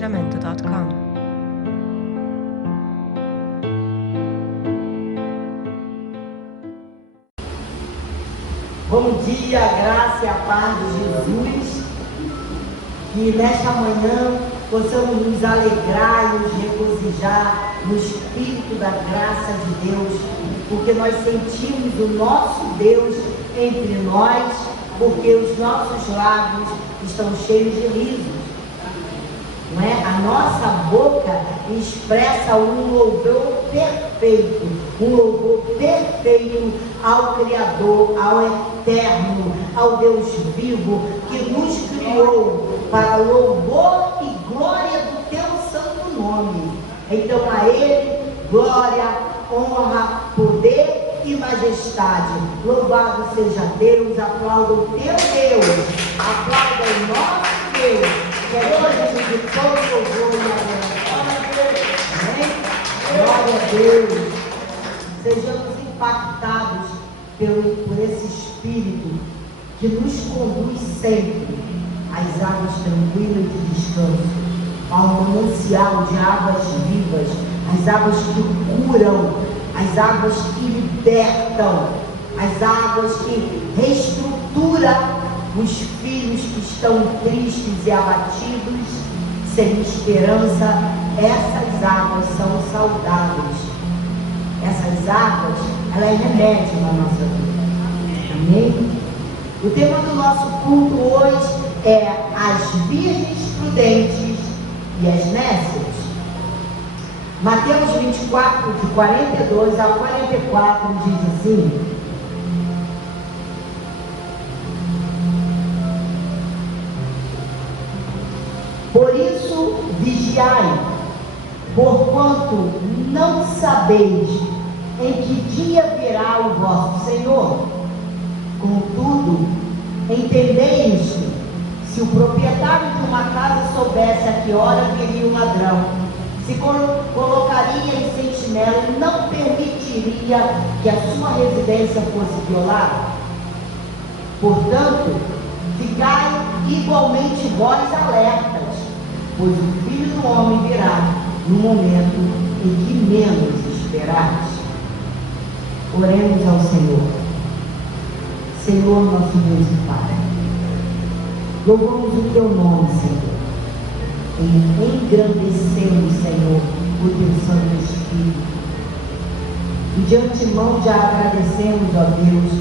jamendo.com. Bom dia, a graça e a paz de Jesus. Que nesta manhã possamos nos alegrar e nos regozijar no Espírito da graça de Deus, porque nós sentimos o nosso Deus entre nós, porque os nossos lábios estão cheios de risos. Não é? A nossa boca expressa um louvor perfeito, ao Criador, ao Eterno, ao Deus vivo, que nos criou para louvor e glória do teu santo nome. Então a Ele, glória, honra, poder e majestade. Louvado seja Deus, aplauda o teu Deus, aplauda o nosso Deus, que é hoje de todo louvor e adoração. Glória a Deus. Sejamos impactados por esse Espírito que nos conduz sempre às águas tranquilas de descanso, ao manancial de águas vivas, as águas que curam, as águas que libertam, as águas que reestruturam os filhos que estão tristes e abatidos, sem esperança. Essas águas são saudáveis. Essas águas, elas é remédio na nossa vida. Amém? O tema do nosso culto hoje é as virgens prudentes e as nécias. Mateus 24, de 42 a 44, diz assim: por isso vigiai, porquanto não sabeis em que dia virá o vosso Senhor. Contudo, entendei isto: se o proprietário de uma casa soubesse a que hora viria o ladrão, se colocaria em sentinela e não permitiria que a sua residência fosse violada. Portanto, ficai igualmente vós alertas, pois o Filho do Homem virá no momento em que menos esperais. Oremos ao Senhor. Senhor, nosso Deus e Pai, louvamos o teu nome, Senhor, e engrandecemos, Senhor, o teu Santo Espírito. E de antemão já agradecemos, ó Deus,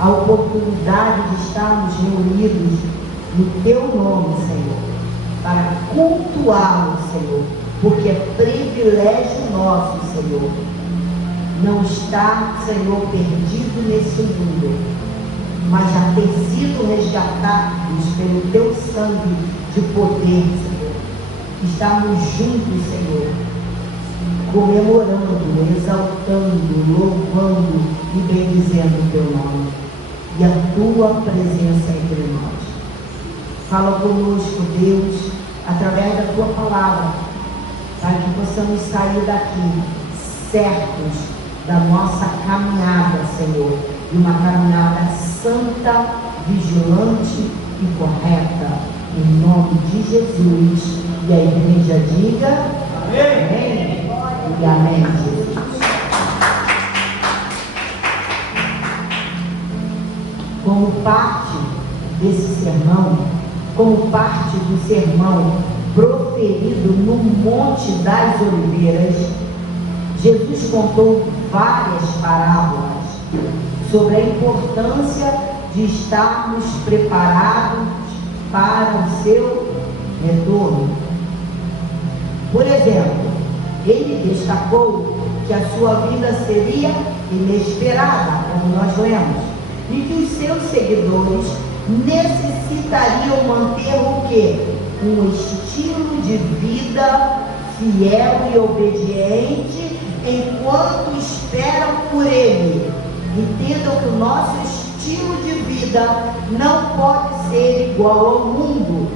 a oportunidade de estarmos reunidos no teu nome, Senhor, para cultuá-lo, Senhor, porque é privilégio nosso, Senhor, não estar, Senhor, perdido nesse mundo, mas já ter sido resgatados pelo teu sangue de poder, Senhor. Estamos juntos, Senhor, comemorando, exaltando, louvando e bendizendo o teu nome e a tua presença entre nós. Fala conosco, Deus, através da tua palavra, para que possamos sair daqui certos da nossa caminhada, Senhor, de uma caminhada santa, vigilante e correta, em nome de Jesus. E a igreja diga amém, amém e amém, Jesus. Como parte desse sermão, como parte do sermão proferido no Monte das Oliveiras, Jesus contou várias parábolas sobre a importância de estarmos preparados para o seu retorno. Por exemplo, ele destacou que a sua vida seria inesperada, como nós lemos, e que os seus seguidores necessitariam manter o quê? Um estilo de vida fiel e obediente enquanto esperam por ele. Entendam que o nosso estilo de vida não pode ser igual ao mundo.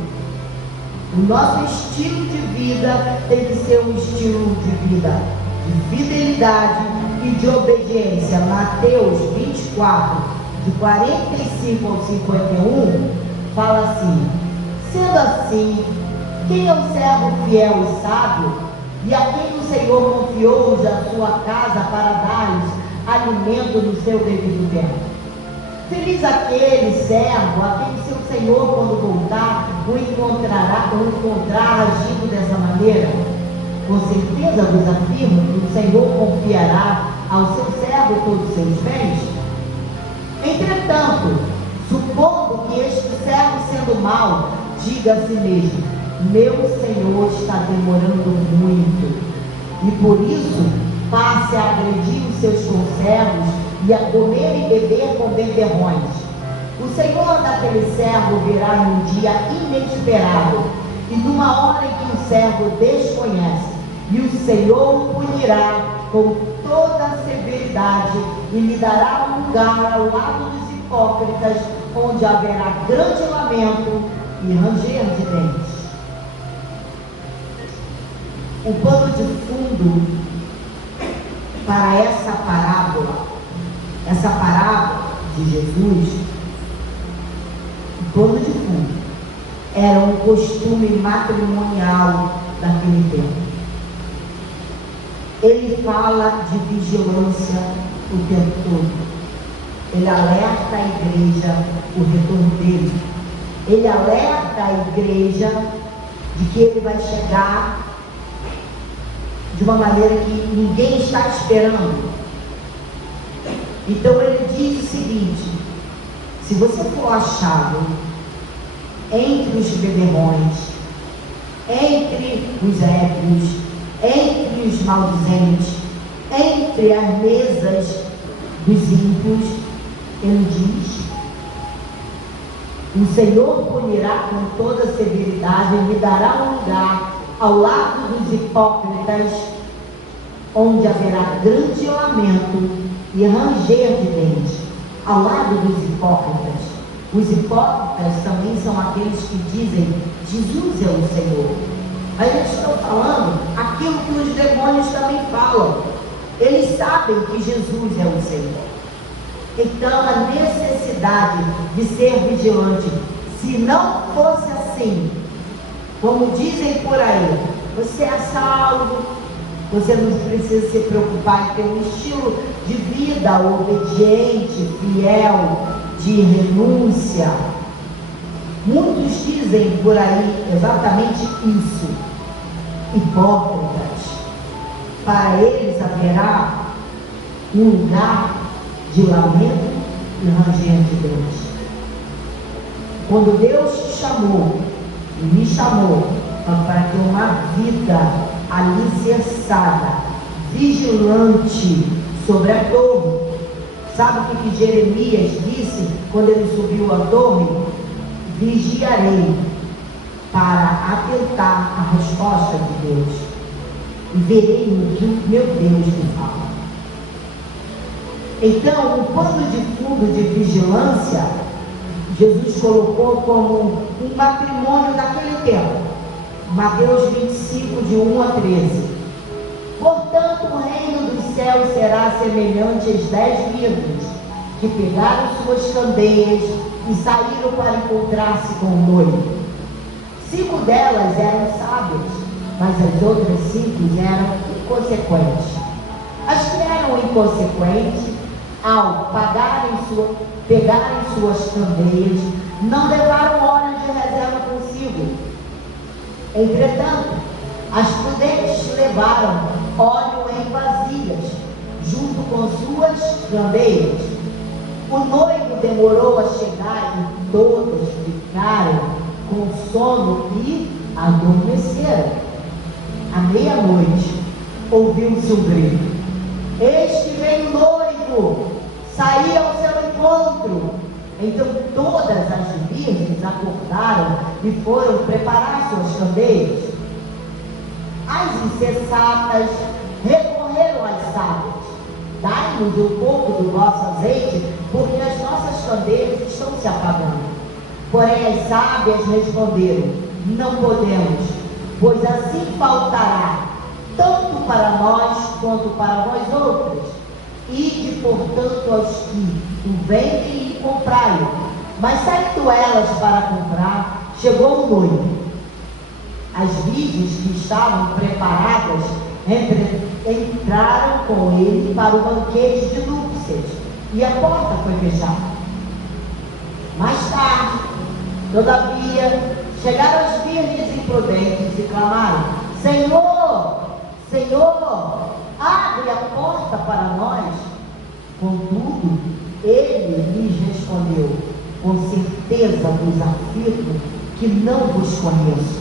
O nosso estilo de vida tem que ser um estilo de vida de fidelidade e de obediência. Mateus 24, de 45 ao 51, fala assim: sendo assim, Quem é o servo fiel e sábio, e a quem o Senhor confiou a sua casa para dar-lhes alimento no seu devido tempo? Feliz aquele servo a quem seu Senhor, quando voltar, o encontrar agindo dessa maneira. Com certeza vos afirmo que o Senhor confiará ao seu servo todos os seus bens. Entretanto, supondo que este servo, sendo mau, diga a si mesmo: meu Senhor está demorando muito, e por isso passe a agredir os seus conservos e a comer e beber com beberrões. O Senhor daquele servo virá num dia inesperado e numa hora em que o servo desconhece, e o Senhor o punirá com toda a severidade e lhe dará um lugar ao lado dos hipócritas, onde haverá grande lamento e ranger de dentes. O pano de fundo para essa parábola de Jesus, o pano de fundo era um costume matrimonial daquele tempo. Ele fala de vigilância o tempo todo. Ele alerta a igreja o retorno dele. Ele alerta a igreja de que ele vai chegar de uma maneira que ninguém está esperando. Então ele diz o seguinte: se você for achado entre os beberrões, entre os ébrios, entre os maldizentes, entre as mesas dos ímpios, ele diz: o Senhor punirá com toda severidade e lhe dará um lugar ao lado dos hipócritas, onde haverá grande lamento e ranger de dentes. Ao lado dos hipócritas. Os hipócritas também são aqueles que dizem: Jesus é o Senhor. Aí eles estão falando aquilo que os demônios também falam. Eles sabem que Jesus é o Senhor. Então a necessidade de ser vigilante, se não fosse assim, como dizem por aí, você é salvo, você não precisa se preocupar em ter um estilo de vida obediente, fiel, de renúncia. Muitos dizem por aí exatamente isso. Hipócritas. Para eles haverá um lugar de lamento e ranger de dentes. Quando Deus te chamou e me chamou para ter uma vida alicerçada, vigilante sobre a torre. Sabe o que Jeremias disse quando ele subiu a torre? Vigiarei para atentar a resposta de Deus e verei o que meu Deus me fala. Então, o pano de fundo de vigilância, Jesus colocou como um patrimônio daquele tempo. Mateus 25, de 1 a 13. Portanto, o reino dos céus será semelhante às 10 virgens que pegaram suas candeias e saíram para encontrar-se com o noivo. 5 delas eram sábias, mas as outras 5 eram inconsequentes. As que eram inconsequentes, ao pegarem suas candeias, não levaram óleo de reserva consigo. Entretanto, as prudentes levaram óleo em vasilhas, junto com suas candeias. O noivo demorou a chegar e todas ficaram com sono e adormeceram. À meia-noite, ouviu-se um grito: eis que vem o noivo, saí ao seu encontro. Então todas as virgens acordaram e foram preparar suas candeias. As insensatas recorreram às sábias: dai-nos um pouco do vosso azeite, porque as nossas candeias estão se apagando. Porém as sábias responderam: não podemos, pois assim faltará tanto para nós quanto para vós outros. Ide, portanto, aos que o vendem e comprai-o. Mas saindo elas para comprar, chegou o noivo. As virgens que estavam preparadas entraram com ele para o banquete de núpcias e a porta foi fechada. Mais tarde, todavia, chegaram as virgens imprudentes e clamaram: Senhor, Senhor, abre a porta para nós. Contudo, ele lhes respondeu: com certeza vos afirmo que não vos conheço.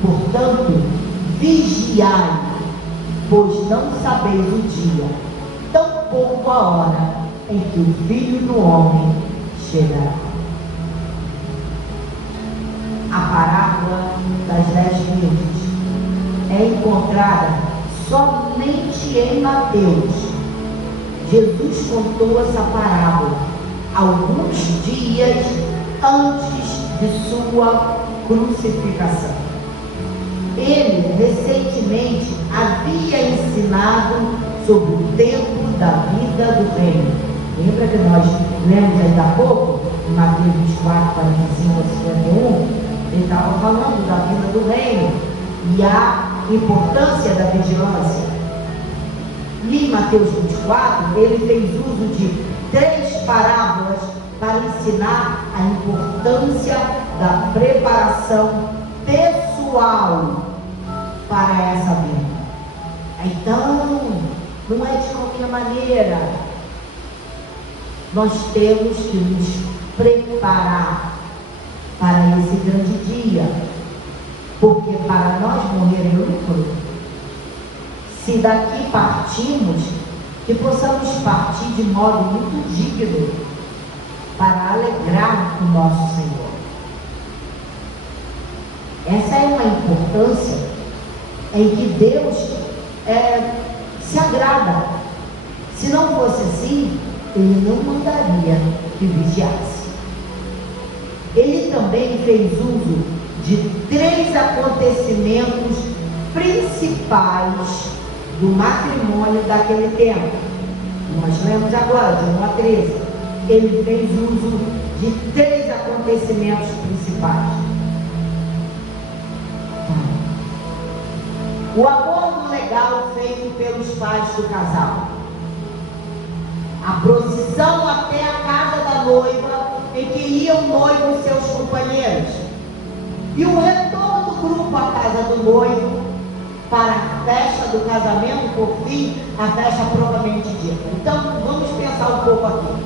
Portanto, vigiai, pois não sabeis o dia, tampouco a hora em que o Filho do Homem chegará. A parábola das 10 virgens é encontrada somente em Mateus. Jesus contou essa parábola alguns dias antes de sua crucificação. Ele recentemente havia ensinado sobre o tempo da vida do reino. Lembra que nós lemos ainda há pouco, em Mateus 24, 45 a 51, ele estava falando da vida do reino e a importância da vigilância. E em Mateus 24, ele fez uso de 3 parábolas para ensinar a importância da preparação pessoal para essa vida. Então, não é de qualquer maneira. Nós temos que nos preparar para esse grande dia, porque para nós morrer é lucro. Se daqui partimos, que possamos partir de modo muito digno para alegrar o nosso Senhor. Essa é uma importância em que Deus se agrada. Se não fosse assim, Ele não mandaria que vigiasse. Ele também fez uso de 3 acontecimentos principais do matrimônio daquele tempo. Nós lemos agora, de 1 a 13. Ele fez uso de 3 acontecimentos principais. O acordo legal feito pelos pais do casal. A procissão até a casa da noiva, em que iam o noivo e seus companheiros. E o retorno do grupo à casa do noivo, para a festa do casamento, por fim, a festa propriamente dita. Então, vamos pensar um pouco aqui.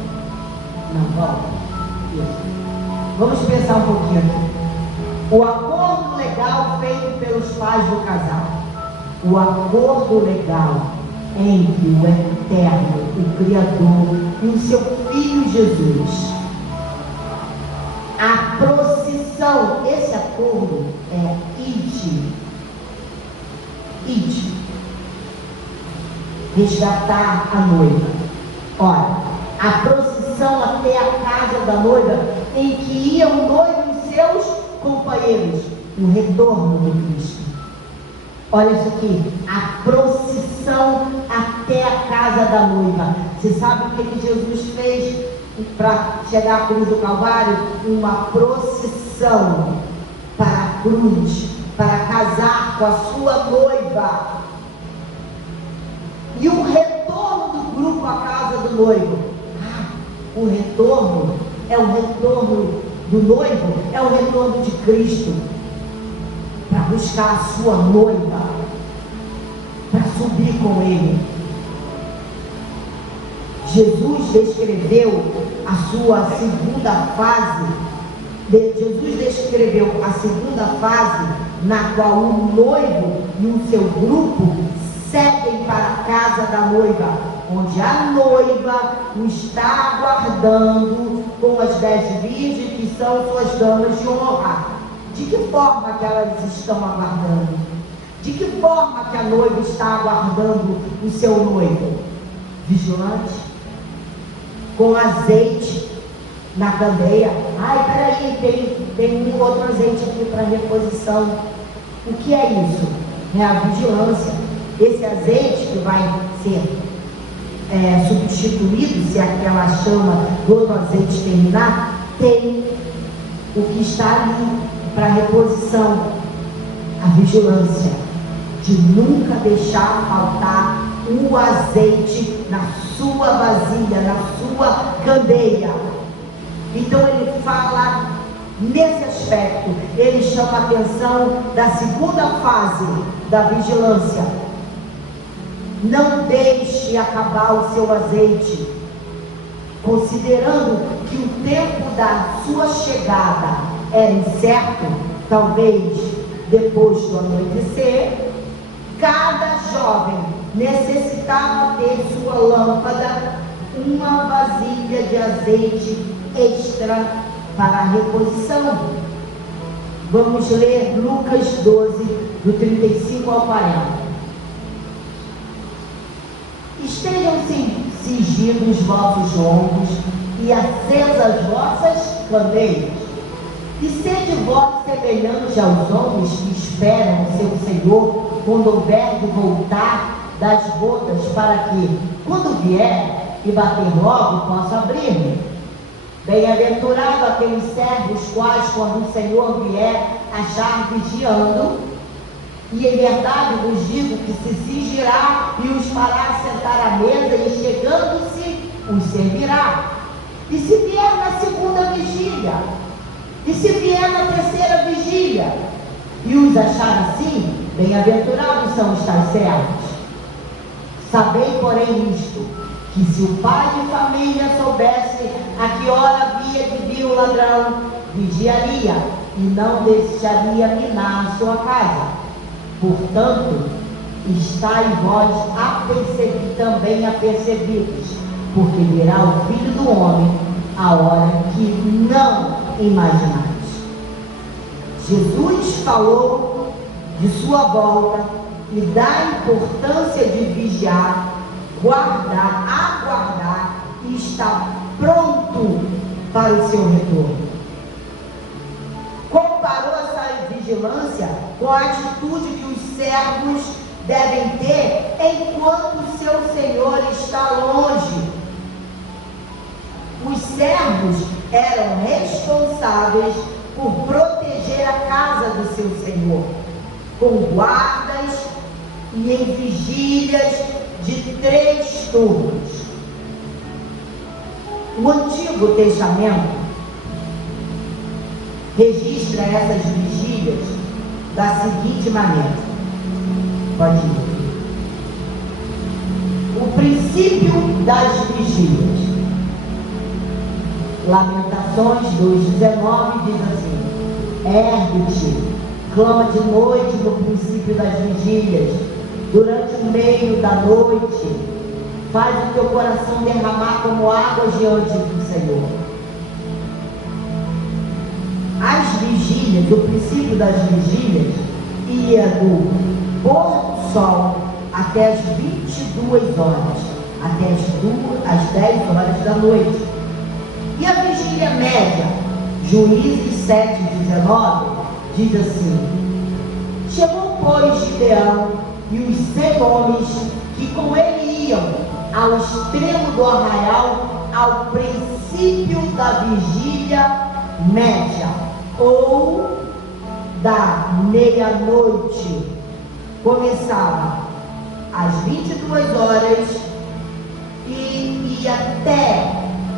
Não, vamos. Isso. Vamos pensar um pouquinho aqui. O acordo legal feito pelos pais do casal. O acordo legal entre o Eterno, o Criador e o seu Filho Jesus. A procissão, esse acordo é ide, resgatar a noiva. Olha, a procissão até a casa da noiva, em que iam o noivo e seus companheiros, o retorno do Cristo. Olha isso aqui, a procissão até a casa da noiva. Você sabe o que Jesus fez para chegar à cruz do Calvário? Uma procissão para a cruz, para casar com a sua noiva. E o retorno do grupo à casa do noivo. O retorno é o retorno do noivo, é o retorno de Cristo para buscar a sua noiva, para subir com ele. Jesus descreveu a sua segunda fase. Jesus descreveu a segunda fase, na qual o noivo e o seu grupo seguem para a casa da noiva, onde a noiva o está aguardando com as 10 virgens, que são suas damas de honra. De que forma que elas estão aguardando? De que forma que a noiva está aguardando o seu noivo? Vigilante, com azeite na candeia. Ai, peraí, tem um outro azeite aqui para reposição. O que é isso? É a vigilância. Esse azeite que vai ser substituído, se aquela chama do outro azeite terminar, tem o que está ali para reposição. a vigilância de nunca deixar faltar o azeite na sua vasilha, na sua candeia. Então ele fala nesse aspecto, ele chama a atenção da segunda fase da vigilância. Não deixe acabar o seu azeite, considerando que o tempo da sua chegada era incerto, talvez depois do anoitecer. Cada jovem necessitava ter sua lâmpada, uma vasilha de azeite extra para a reposição. Vamos ler Lucas 12, do 35 ao 40. Estejam cingidos os vossos lombos e acesas vossas candeias, e sede vós semelhante aos homens que esperam o seu Senhor quando houver de voltar das bodas, para que, quando vier e bater logo, possa abrir-me. Bem-aventurado aqueles servos quais, quando o Senhor vier, achar vigiando. E em verdade vos digo que se cingirá e os fará sentar à mesa, e chegando-se os servirá. E se vier na segunda vigília, e se vier na terceira vigília, e os achar assim, bem-aventurados são os tais servos. Sabei, porém, isto, que se o pai de família soubesse a que hora havia de vir o ladrão, vigiaria e não deixaria minar a sua casa. Portanto, estai vós também apercebidos, porque virá o Filho do Homem a hora que não imaginais. Jesus falou de sua volta e da importância de vigiar, guardar, aguardar e estar pronto para o seu retorno. Comparou essa vigilância com a atitude que os servos devem ter enquanto o seu Senhor está longe. Os servos eram responsáveis por proteger a casa do seu Senhor, com guardas e em vigílias de 3 turnos. O Antigo Testamento registra essas vigílias da seguinte maneira. Pode ir. O princípio das vigílias. Lamentações 2:19 diz assim: ergue-te, clama de noite no princípio das vigílias, durante o meio da noite, faz o teu coração derramar como água diante do Senhor. As vigílias, o princípio das vigílias, ia do pôr do sol até as 22 horas, até as 10 horas da noite. E a vigília média, Juízes 7:19, diz assim: chegou, pois, Gideão e os 100 homens que com ele iam ao extremo do arraial, ao princípio da vigília média, ou da meia-noite. Começava às 22 horas e ia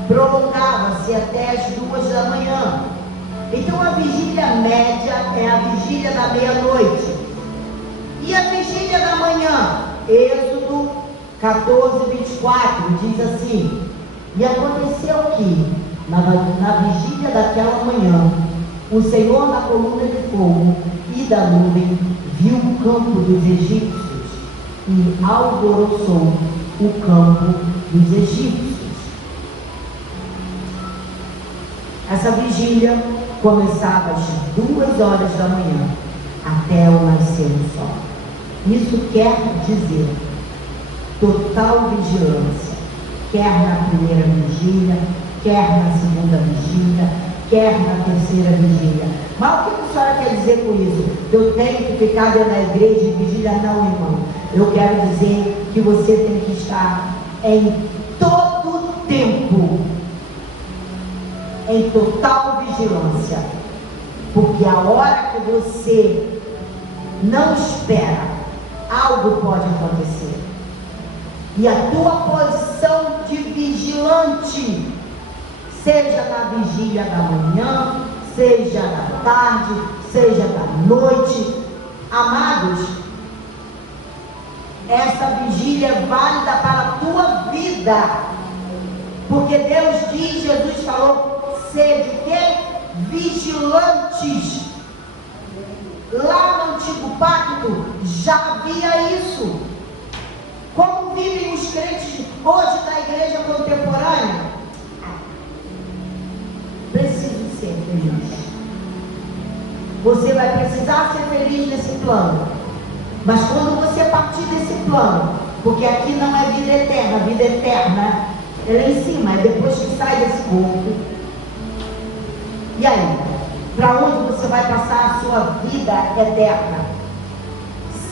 prolongava-se até as 2 da manhã. Então a vigília média é a vigília da meia-noite. E a vigília da manhã, Êxodo 14:24, diz assim: e aconteceu que na vigília daquela manhã, o Senhor na coluna de fogo e da nuvem viu o campo dos egípcios e alvoroçou o campo dos egípcios. Essa vigília começava às 2 horas da manhã até o nascer do sol. Isso quer dizer total vigilância, quer na primeira vigília, quer na segunda vigília, quer na terceira vigília. Mas o que a senhora quer dizer com isso? Eu tenho que ficar dentro da igreja e vigília? Não, irmão. Eu quero dizer que você tem que estar em todo tempo em total vigilância, porque a hora que você não espera, algo pode acontecer. E a tua posição de vigilante, seja na vigília da manhã, seja da tarde, seja da noite, amados, essa vigília é válida para a tua vida, porque Deus diz, Jesus falou, sede o quê? Vigilantes. Lá no Antigo Pacto já havia isso. Como vivem os crentes hoje da igreja contemporânea? Preciso ser feliz. Você vai precisar ser feliz nesse plano. Mas quando você partir desse plano, porque aqui não é vida eterna, a vida eterna é lá em cima, é depois que sai desse corpo. E aí? Para onde você vai passar a sua vida eterna?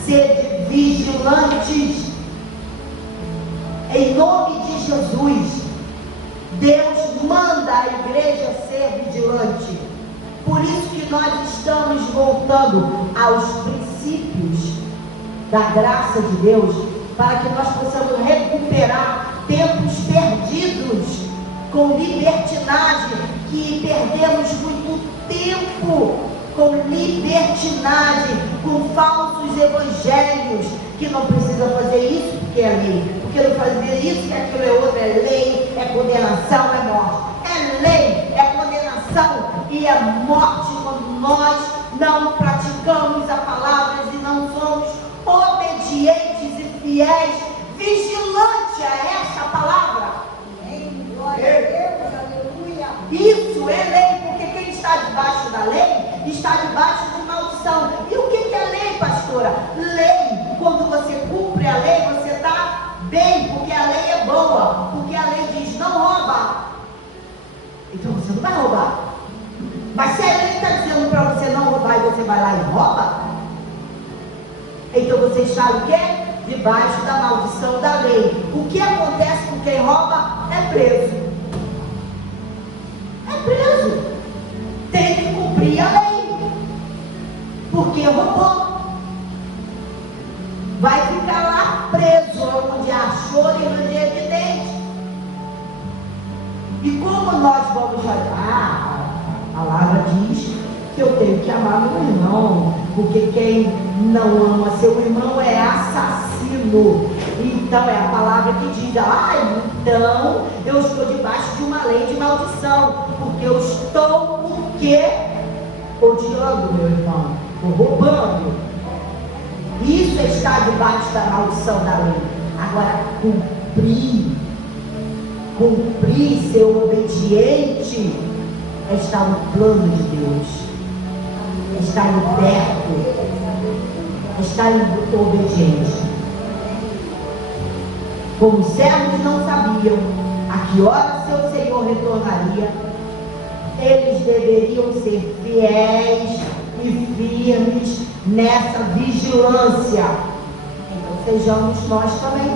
Sede vigilantes. Em nome de Jesus, Deus manda a igreja ser vigilante. Por isso que nós estamos voltando aos princípios da graça de Deus, para que nós possamos recuperar tempos perdidos com libertinagem, que perdemos muito tempo com libertinagem, com falsos evangelhos, que não precisa fazer isso porque é lei, porque não fazer isso que aquilo é outro, é lei, é condenação, é morte. É lei, é condenação e é morte quando nós não praticamos a palavra e não somos obedientes e fiéis, vigilante a essa palavra. Amém. Glória a Deus, aleluia. Isso é lei, porque quem está debaixo da lei está debaixo de maldição. E o que é lei, pastora? Lei, quando você cumpre a lei, você está bem, porque a lei é boa, porque a lei diz não rouba. Então você não vai roubar. Mas se a lei está dizendo para você não roubar e você vai lá e rouba, então você está o quê? Debaixo da maldição da lei. O que acontece com quem rouba? É preso. É preso. Tem que cumprir a lei, porque roubou. Vai ficar lá preso, onde há choro e ranger de dente. E como nós vamos fazer? A palavra diz que eu tenho que amar meu irmão, porque quem não ama seu irmão é assassino. Então é a palavra que diz, então eu estou debaixo de uma lei de maldição, porque eu estou o quê? Odiando meu irmão, estou roubando. Isso está debaixo da maldição da lei. Agora, cumprir, ser obediente, está no plano de Deus, está liberto, está obediente. Como os servos não sabiam a que hora seu Senhor retornaria, eles deveriam ser fiéis e firmes nessa vigilância. Então sejamos nós também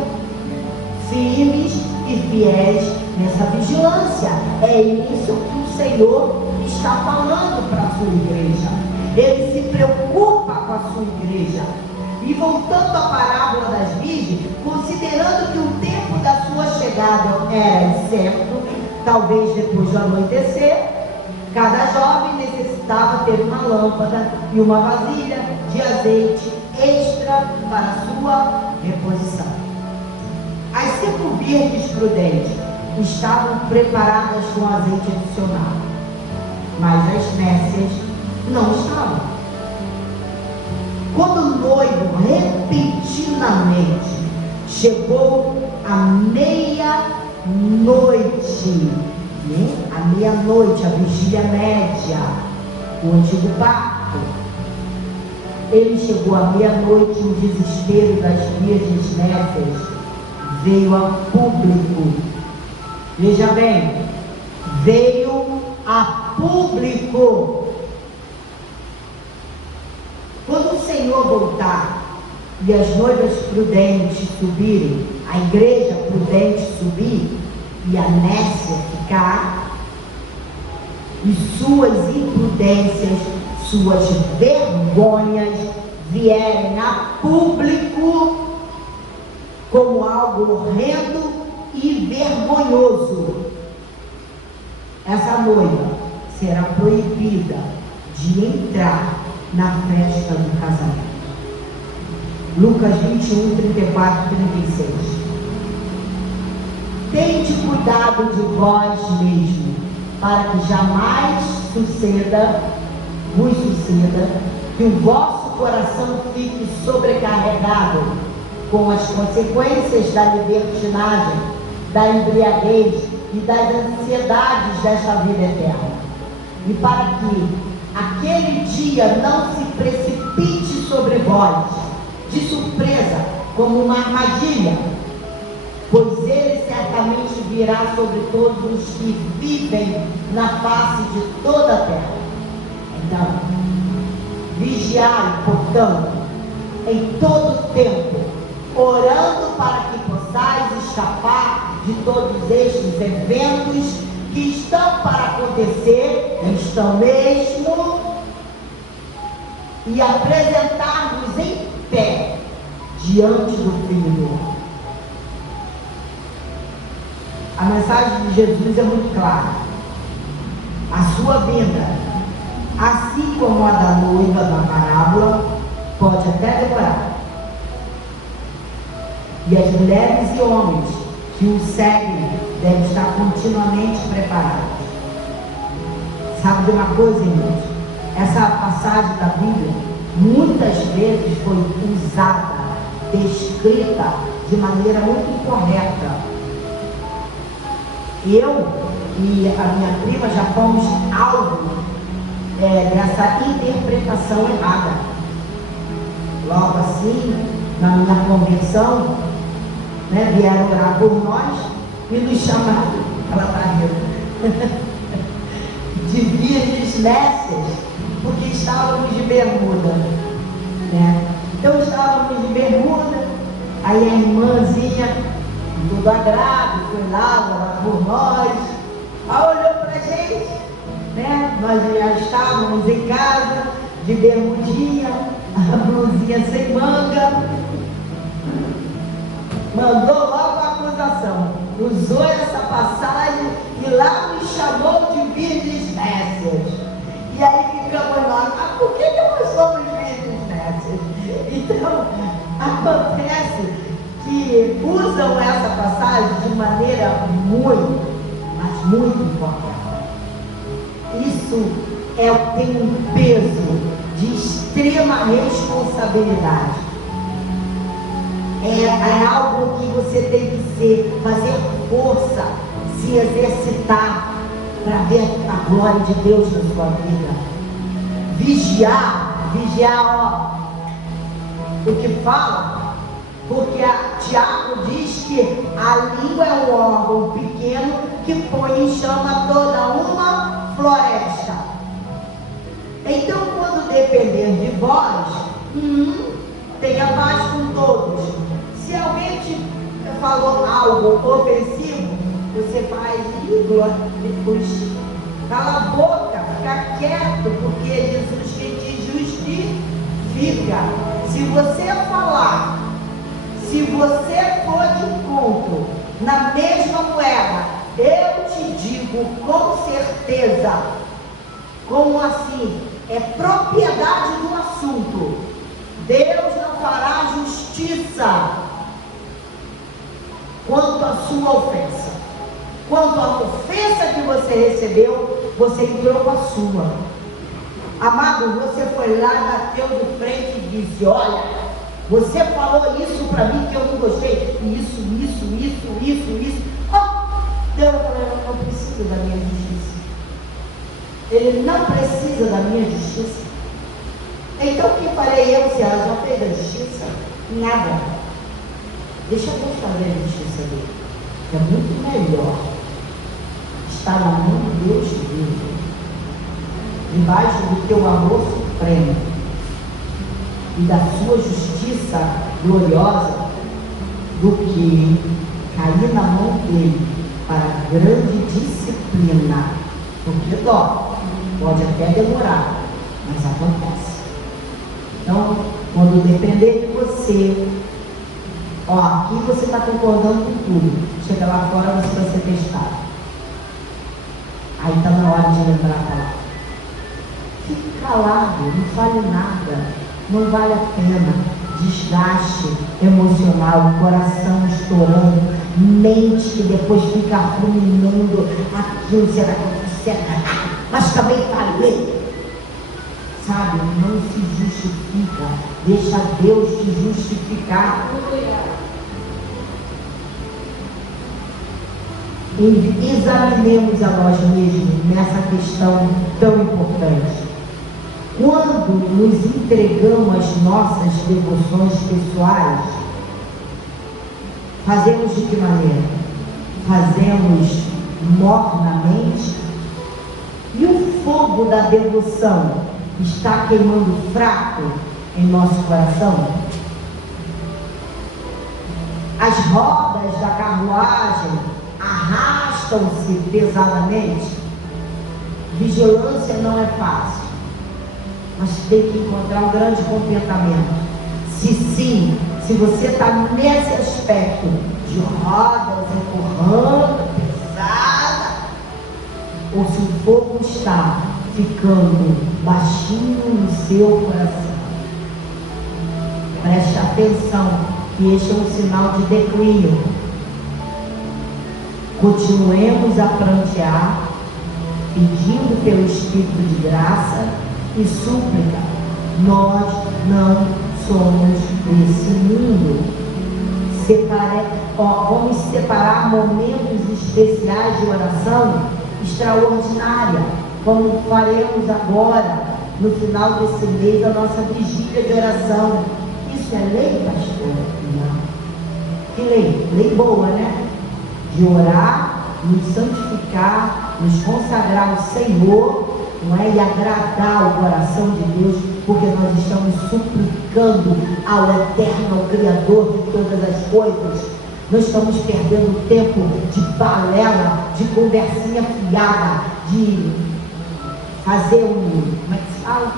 firmes e fiéis nessa vigilância. É isso que o Senhor está falando para a sua igreja. Ele se preocupa com a sua igreja. E voltando à parábola das virgens, considerando que o tempo da sua chegada era incerto, talvez depois do anoitecer, cada jovem necessitava ter uma lâmpada e uma vasilha de azeite extra para sua reposição. As 5 virgens prudentes estavam preparadas com azeite adicional, mas as nécias não estavam. Quando o noivo repentinamente chegou à meia-noite, a meia-noite, a vigília média, o Antigo Pacto, ele chegou à meia-noite, o desespero das virgens nécias veio a público. Veja bem, veio a público. Quando o Senhor voltar e as noivas prudentes subirem, a igreja prudente subir e a nécia ficar, e suas imprudências, suas vergonhas vierem a público como algo horrendo e vergonhoso, essa noiva será proibida de entrar na festa do casamento. Lucas 21, 34, 36. Tende cuidado de vós mesmos, para que jamais vos suceda, que o vosso coração fique sobrecarregado com as consequências da libertinagem, da embriaguez e das ansiedades desta vida eterna. E para que aquele dia não se precipite sobre vós, de surpresa, como uma armadilha, pois ele certamente virá sobre todos os que vivem na face de toda a terra. Então, vigiai, portanto, em todo tempo, orando para que possais escapar de todos estes eventos que estão para acontecer, estão mesmo, e apresentar-vos em pé diante do Filho do Homem. A mensagem de Jesus é muito clara. A sua vinda, assim como a da noiva na parábola, pode até demorar. E as mulheres e homens que o seguem devem estar continuamente preparados. Sabe de uma coisa, irmãos? Essa passagem da Bíblia muitas vezes foi usada, descrita de maneira muito incorreta. Eu e a minha prima já fomos alvo dessa interpretação errada. Logo assim, na minha conversão, vieram orar por nós e nos chamaram, ela está rindo, de virgens nécias, porque estávamos de bermuda, Então estávamos de bermuda, aí a irmãzinha, com todo agrado, foi lá orar por nós, aí olhou para a gente, Nós já estávamos em casa, de bermudinha, a blusinha sem manga, mandou logo a acusação, usou essa passagem e lá nos chamou de virgens nécias. E aí ficamos lá, mas por que nós somos virgens nécias? Então, acontece que usam essa passagem de maneira muito, mas muito importante. Isso tem um peso de extrema responsabilidade. É algo que você tem que fazer força, se exercitar para ver a glória de Deus na sua vida. Vigiar, o que fala, porque Tiago diz que a língua é um órgão pequeno que põe em chama toda uma floresta. Então, quando depender de vós, tenha paz com todos. Se alguém te falou algo ofensivo, você faz depois cala a boca, fica quieto, porque Jesus quem te justifica. Se você falar, se você for de encontro na mesma moeda, eu te digo com certeza, como assim, é propriedade do assunto, Deus não fará justiça quanto à sua ofensa. Quanto à ofensa que você recebeu, você entrou com a sua. Amado, você foi lá, bateu de frente e disse: olha, você falou isso para mim que eu não gostei. Isso. Deus não precisa da minha justiça. Ele não precisa da minha justiça. Então o que farei eu se ela já fez a justiça? Nada. Deixa Deus fazer a justiça dele. É muito melhor estar na mão de Deus vivo, debaixo do teu amor supremo e da sua justiça gloriosa, do que cair na mão dele para grande disciplina, porque pode até demorar, mas acontece. Então, Quando depender de você, ó, aqui você está concordando com tudo. Chega lá fora, você vai ser testado. Aí está na hora de lembrar a palavra. Fique calado, não fale nada. Não vale a pena. Desgaste emocional, coração estourando, mente que depois fica ruminando aquilo, será que eu será? Mas também falei. Sabe, não se justifica. Deixa Deus te justificar. Examinemos a nós mesmos nessa questão tão importante. Quando nos entregamos às nossas devoções pessoais, fazemos de que maneira? Fazemos mornamente? E o fogo da devoção está queimando fraco em nosso coração? As rodas da carruagem arrastam-se pesadamente? Vigilância não é fácil, mas tem que encontrar um grande contentamento. Se sim, se você está nesse aspecto de rodas empurrando, pesada, ou se o fogo está ficando baixinho no seu coração, preste atenção que este é um sinal de declínio. Continuemos a prantear, pedindo pelo Espírito de graça e súplica. Nós não somos desse mundo. Vamos separar momentos especiais de oração extraordinária, como faremos agora, no final desse mês, a nossa vigília de oração. Isso é lei, pastor? Não. Que lei? Lei boa, né? De orar, nos santificar, nos consagrar ao Senhor, não é? E agradar o coração de Deus, porque nós estamos suplicando ao Eterno, ao Criador de todas as coisas. Nós estamos perdendo tempo de balela, de conversinha fiada, de fazer como é que se fala?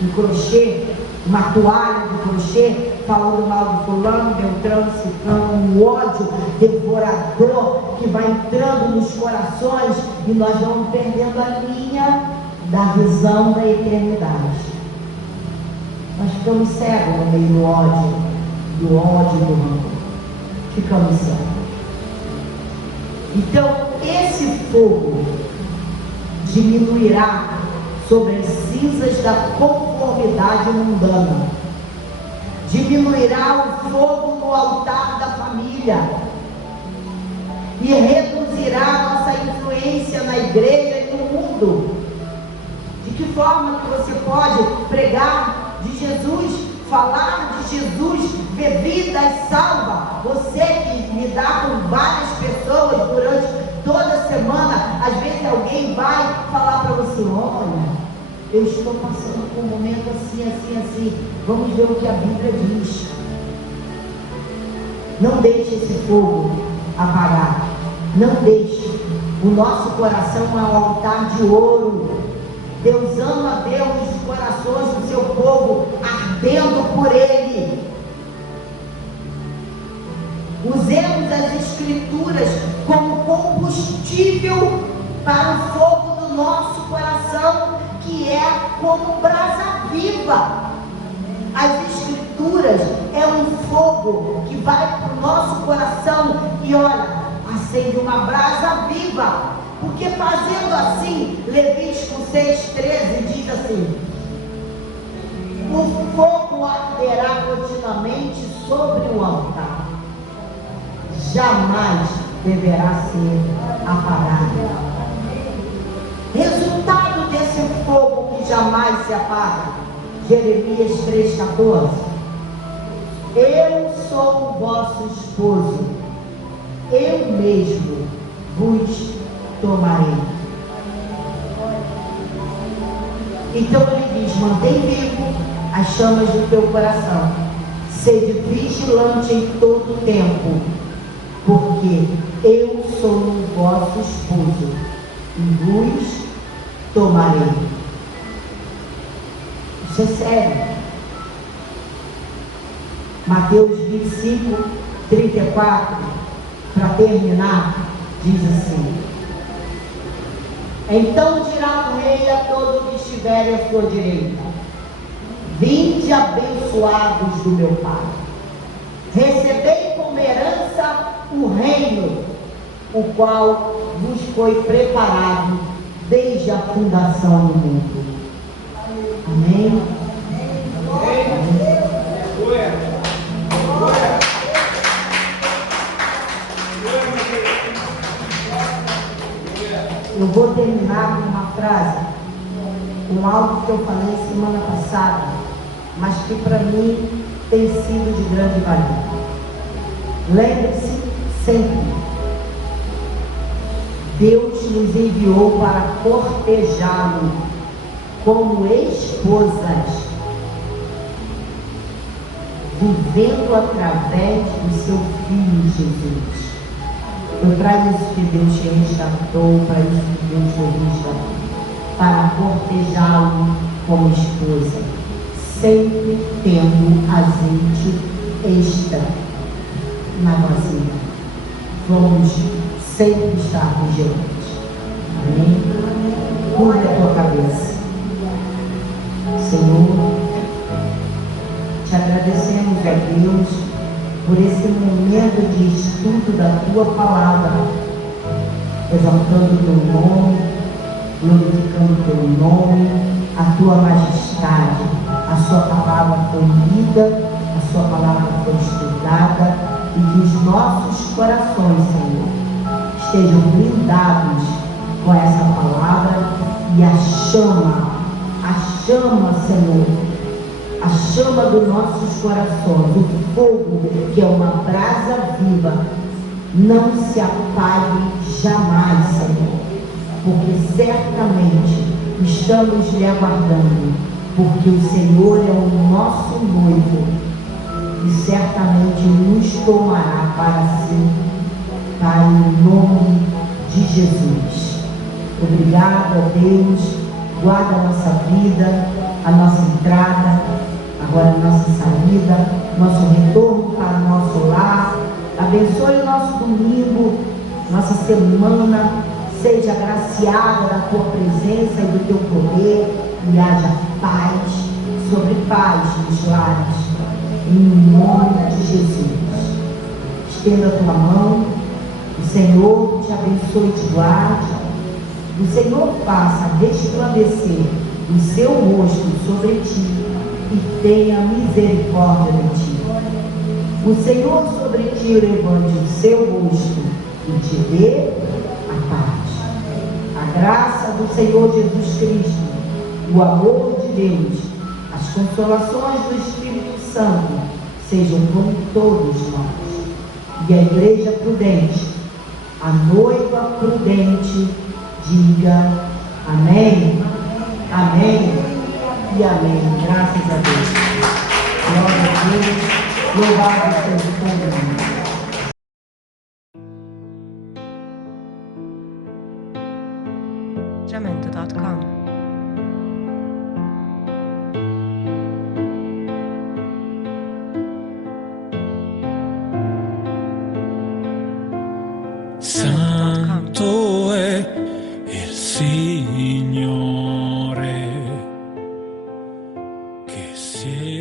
Um crochê, uma toalha de crochê, falando mal de fulano, Beltrano, Ciclano, um ódio devorador que vai entrando nos corações e nós vamos perdendo a linha da visão da eternidade. Nós ficamos cegos no meio do ódio e do rancor. Ficamos cegos. Então, esse fogo diminuirá sobre as cinzas da conformidade mundana. Diminuirá o fogo no altar da família e reduzirá a nossa influência na igreja e no mundo. De que forma que você pode pregar de Jesus, falar de Jesus, ver vidas salva? Você que lidar com várias pessoas durante toda a semana, às vezes alguém vai falar para você: olha, eu estou passando por um momento assim, assim, assim. Vamos ver o que a Bíblia diz. Não deixe esse fogo apagar. Não deixe. O nosso coração é um altar de ouro. Deus ama ver os corações do seu povo ardendo por Ele. Usemos as Escrituras como combustível para o fogo do nosso coração, que é como brasa viva. As Escrituras é um fogo que vai para o nosso coração e olha, acende uma brasa viva. Porque fazendo assim, Levítico 6,13 diz assim: o fogo arderá continuamente sobre o altar, jamais deverá ser apagado. Resultado desse fogo que jamais se apaga, Jeremias 3,14: eu sou o vosso esposo, eu mesmo vos tomarei. Então ele diz: mantém vivo as chamas do teu coração, sede vigilante em todo o tempo, porque eu sou o vosso esposo e vos tomarei. Isso é sério. Mateus 25, 34, para terminar, diz assim: então dirá o rei a todo que estiver à sua direita: vinde abençoados do meu Pai, recebei como herança o reino, o qual vos foi preparado desde a fundação do mundo. Amém? Amém. Eu vou terminar com uma frase, com algo que eu falei semana passada, mas que para mim tem sido de grande valia. Lembre-se sempre, Deus nos enviou para cortejá-lo como esposas, vivendo através do seu Filho Jesus. Foi para isso que Deus te resgatou, para isso que Deus te resgatou, para cortejá-lo como esposa, sempre tendo azeite extra na vasilha. Vamos sempre estar vigilantes. Amém? Curva a tua cabeça. Senhor, te agradecemos, ó Deus, por esse momento de estudo da tua palavra, exaltando o teu nome, glorificando o teu nome, a tua majestade. A sua palavra foi lida, a sua palavra foi estudada, e que os nossos corações, Senhor, estejam blindados com essa palavra, e a chama, Senhor, a chama dos nossos corações, o fogo que é uma brasa viva, não se apague jamais, Senhor, porque certamente estamos lhe aguardando, porque o Senhor é o nosso noivo e certamente nos tomará para si, Pai, em nome de Jesus. Obrigado a Deus, guarda a nossa vida, a nossa entrada, agora a nossa saída, nosso retorno para o nosso lar. Abençoe o nosso domingo, nossa semana, seja agraciada da tua presença e do teu poder, e haja paz sobre paz nos lares, em nome de Jesus. Estenda a tua mão, o Senhor te abençoe e te guarde, o Senhor faça resplandecer o seu rosto sobre ti e tenha misericórdia de ti. O Senhor sobre ti levante o seu rosto e te dê a paz. A graça do Senhor Jesus Cristo, o amor de Deus, as consolações do Espírito Santo sejam com todos nós. E a igreja prudente, a noiva prudente, diga amém, amém e amém. Graças a Deus. Glória a Deus. Louvado seja o teu nome. Jamendo.com Santo è il Signore che si